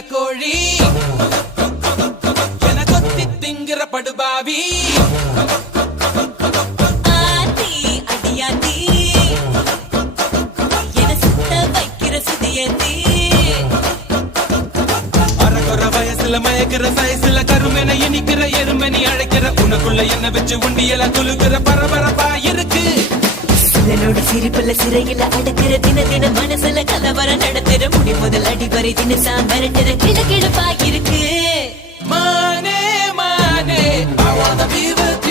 கடக்கோழி என கொத்தி திங்கிற படுபாவி ஆத்தி அடியாத்தி என சுத்த வைக்கிற சுதியத்தி அறகுற வயசுல மயக்கிற சயசுல கருமென இனிக்கிற எருமனி அழைக்கிற உனக்குள்ள என்ன வச்சு உண்டியல துளுக்கிற பரபரப்பா இருக்கு சிலனோட சிரிப்புல சிறையில அடக்கிற தின தின மனசுல கலவர நடத்துற முடி முதல் அடிவரை தினசா மிரட்டுற கிழக்கிழப்பா இருக்கு மானே மானே I wanna be with